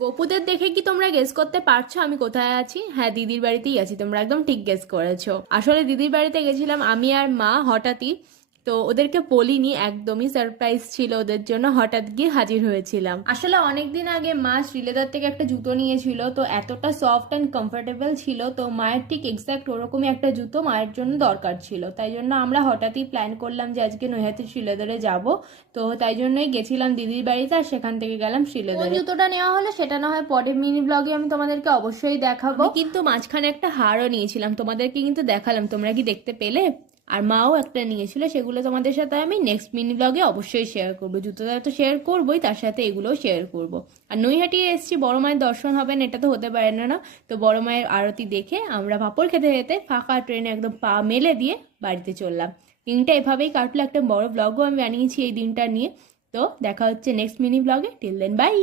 গপুদের দেখে কি তোমরা গেস করতে পারছো আমি কোথায় আছি? হ্যাঁ, দিদির বাড়িতেই আছি। তোমরা একদম ঠিক গেস করেছো। আসলে দিদির বাড়িতে গেছিলাম আমি আর মা হঠাৎই। তো ওদেরকে বলিনি, একদমই সারপ্রাইজ ছিল ওদের জন্য, হঠাৎ গিয়ে হাজির হয়েছিলাম। আসলে অনেকদিন আগে মা শ্রীলেদার থেকে একটা জুতো নিয়েছিল, তো এতটা সফট অ্যান্ড কমফোর্টেবল ছিল, তো মায়ের ঠিক এক্স্যাক্ট ওরকমই একটা জুতো মায়ের জন্য দরকার ছিল। তাই জন্য আমরা হঠাৎই প্ল্যান করলাম যে আজকে নৈহাটি শ্রীলেদারে যাব। তো তাই জন্যই গেছিলাম দিদির বাড়িতে, আর সেখান থেকে গেলাম শ্রীলেদারে। জুতোটা নেওয়া হলো সেটা না হয় পরের মিনি ব্লগে আমি তোমাদেরকে অবশ্যই দেখাবো। কিন্তু মাঝখানে একটা হারও নিয়েছিলাম, তোমাদেরকে কিন্তু দেখালাম, তোমরা কি দেখতে পেলে? আর মাও একটা নিয়েছিল, সেগুলো তোমাদের সাথে আমি নেক্সট মিনি ব্লগে অবশ্যই শেয়ার করবো। জুতোটা তো শেয়ার করবোই, তার সাথে এগুলোও শেয়ার করব। আর নৈহাটি এসেছি, বড় মায়ের দর্শন হবে না এটা তো হতে পারে না। তো বড় মায়ের আরতি দেখে আমরা পাঁপড় খেতে খেতে ফাঁকা ট্রেনে একদম পা মেলে দিয়ে বাড়িতে চললাম। দিনটা এভাবেই কাটলো, একটা বড় ব্লগও আমি বানিয়েছি এই দিনটা নিয়ে। তো দেখা হচ্ছে নেক্সট মিনি ব্লগে। Till then by.